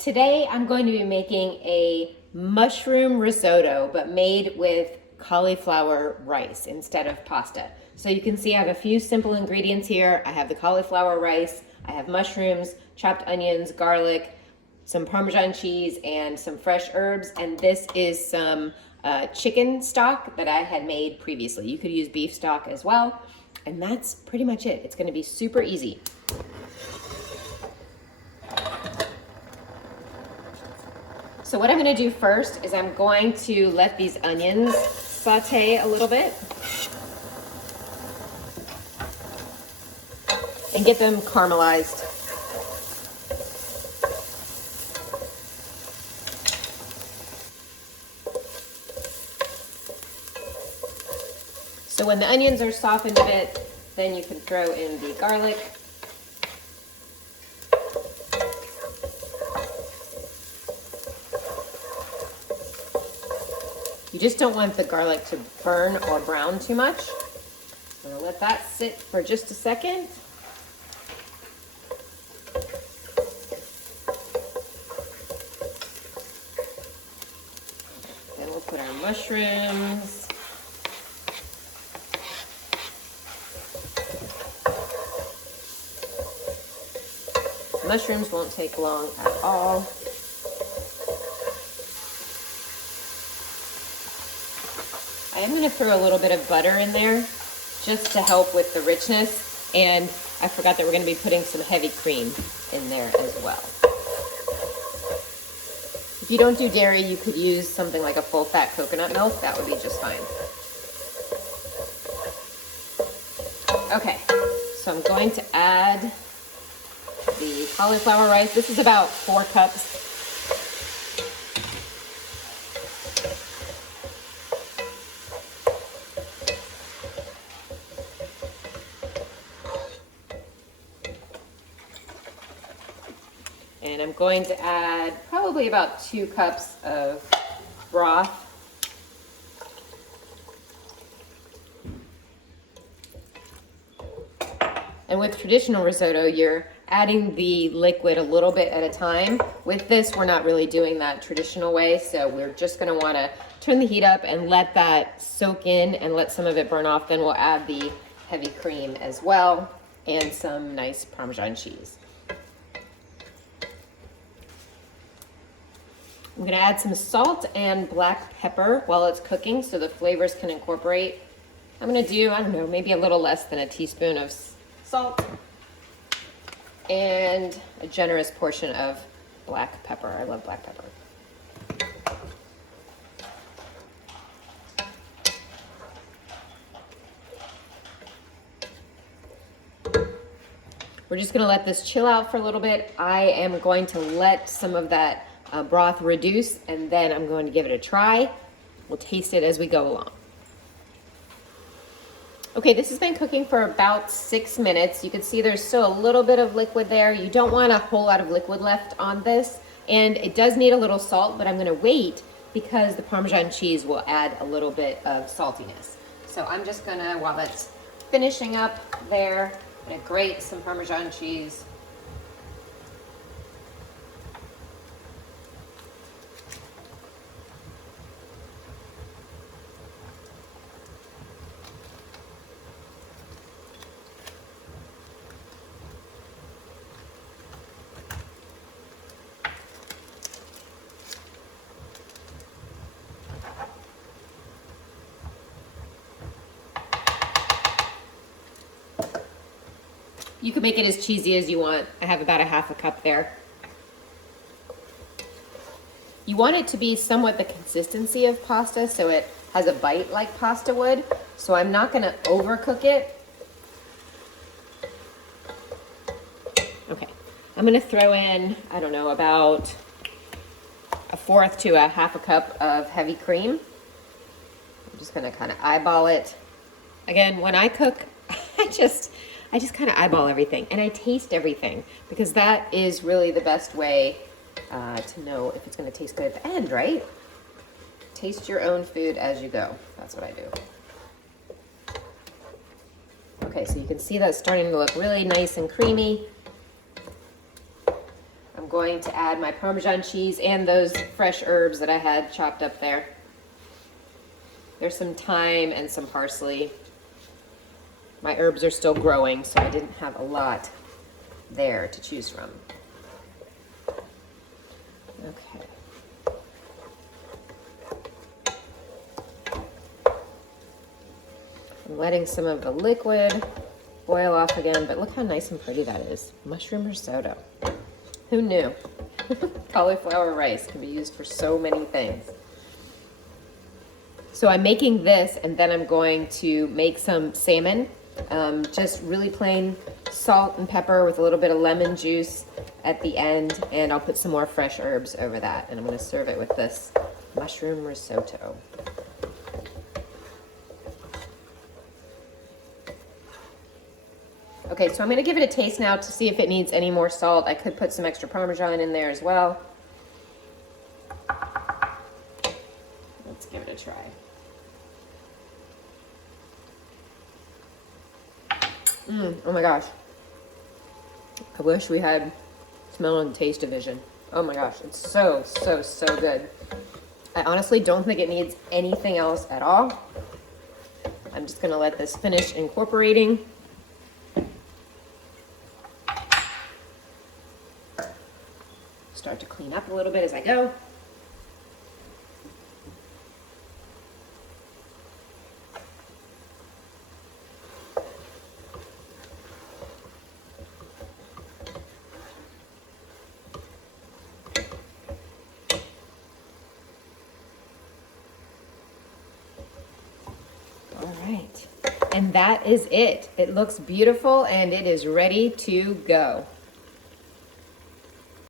Today I'm going to be making a mushroom risotto, but made with cauliflower rice instead of pasta. So you can see I have a few simple ingredients here. I have the cauliflower rice, I have mushrooms, chopped onions, garlic, some Parmesan cheese, and some fresh herbs. And this is some chicken stock that I had made previously. You could use beef stock as well. And that's pretty much it. It's gonna be super easy. So what I'm gonna do first is I'm going to let these onions saute a little bit and get them caramelized. So when the onions are softened a bit, then you can throw in the garlic. You just don't want the garlic to burn or brown too much. So I'm gonna let that sit for just a second. Then we'll put our mushrooms. Mushrooms won't take long at all. I am going to throw a little bit of butter in there just to help with the richness, and I forgot that we're going to be putting some heavy cream in there as well. If you don't do dairy, you could use something like a full-fat coconut milk. That would be just fine. Okay, so I'm going to add the cauliflower rice. This is about 4 cups. And I'm going to add probably about 2 cups of broth. And with traditional risotto, you're adding the liquid a little bit at a time. With this, we're not really doing that traditional way, so we're just gonna wanna turn the heat up and let that soak in and let some of it burn off. Then we'll add the heavy cream as well and some nice Parmesan cheese. I'm gonna add some salt and black pepper while it's cooking so the flavors can incorporate. I'm gonna do, I don't know, maybe a little less than a teaspoon of salt and a generous portion of black pepper. I love black pepper. We're just gonna let this chill out for a little bit. I am going to let some of that broth reduce, and then I'm going to give it a try. We'll taste it as we go along. Okay, this has been cooking for about 6 minutes. You can see there's still a little bit of liquid there. You don't want a whole lot of liquid left on this, and it does need a little salt, but I'm gonna wait because the Parmesan cheese will add a little bit of saltiness. So I'm just gonna, while that's finishing up there, I'm gonna grate some Parmesan cheese. You can make it as cheesy as you want. I have about a half a cup there. You want it to be somewhat the consistency of pasta so it has a bite like pasta would. So I'm not gonna overcook it. Okay, I'm gonna throw in, I don't know, about 1/4 to a half a cup of heavy cream. I'm just gonna kind of eyeball it. Again, when I cook, I just kind of eyeball everything and I taste everything because that is really the best way to know if it's going to taste good at the end, right? Taste your own food as you go. That's what I do. Okay, so you can see that's starting to look really nice and creamy. I'm going to add my Parmesan cheese and those fresh herbs that I had chopped up there. There's some thyme and some parsley. My herbs are still growing, so I didn't have a lot there to choose from. Okay. I'm letting some of the liquid boil off again, but look how nice and pretty that is. Mushroom risotto. Who knew? Cauliflower rice can be used for so many things. So I'm making this, and then I'm going to make some salmon. Just really plain salt and pepper with a little bit of lemon juice at the end, and I'll put some more fresh herbs over that, and I'm going to serve it with this mushroom risotto. Okay, so I'm going to give it a taste now to see if it needs any more salt. I could put some extra Parmesan in there as well. Let's give it a try. Oh my gosh. I wish we had smell and taste division. Oh my gosh, it's so, so, so good. I honestly don't think it needs anything else at all. I'm just going to let this finish incorporating. Start to clean up a little bit as I go. All right, and that is it. It looks beautiful and it is ready to go.